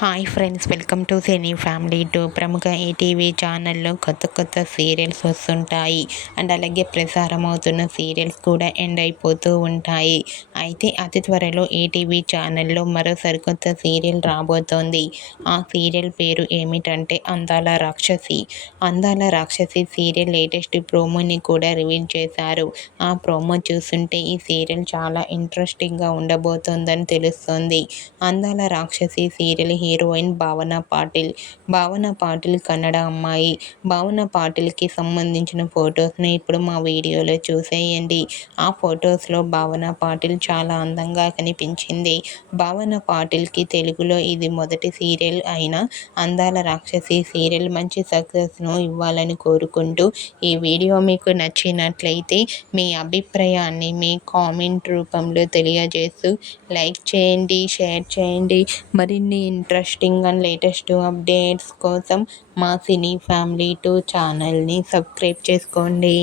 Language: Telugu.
Hi friends, welcome to cine family two. ప్రముఖ ఈటీవీ ఛానల్లో కొత్త కొత్త సీరియల్స్ వస్తుంటాయి అండ్ అలాగే ప్రసారం అవుతున్న సీరియల్స్ కూడా ఎండ్ అయిపోతూ ఉంటాయి. అయితే అతి త్వరలో ఈటీవీ ఛానల్లో మరో సరికొత్త సీరియల్ రాబోతోంది. ఆ సీరియల్ పేరు ఏమిటంటే అందాల రాక్షసి. అందాల రాక్షసి సీరియల్ లేటెస్ట్ ప్రోమోని కూడా రివీల్ చేశారు. ఆ ప్రోమో చూస్తుంటే ఈ సీరియల్ చాలా ఇంట్రెస్టింగ్గా ఉండబోతోందని తెలుస్తోంది. అందాల రాక్షసి సీరియల్ హీరోయిన్ భావన పాటిల్. భావన పాటిల్ కన్నడ అమ్మాయి. భావన పాటిల్కి సంబంధించిన ఫొటోస్ని ఇప్పుడు మా వీడియోలో చూసేయండి. ఆ ఫొటోస్లో భావన పాటిల్ చాలా అందంగా కనిపించింది. భావన పాటిల్కి తెలుగులో ఇది మొదటి సీరియల్ అయిన అందాల రాక్షసి సీరియల్ మంచి సక్సెస్ను ఇవ్వాలని కోరుకుంటూ ఈ వీడియో మీకు నచ్చినట్లయితే మీ అభిప్రాయాన్ని మీ కామెంట్ రూపంలో తెలియజేస్తూ లైక్ చేయండి, షేర్ చేయండి. మరిన్ని ఇంట్రెస్టింగ్ అండ్ లేటెస్ట్ అప్డేట్స్ కోసం మా సినీ ఫ్యామిలీ 2 ఛానల్ని సబ్స్క్రైబ్ చేసుకోండి.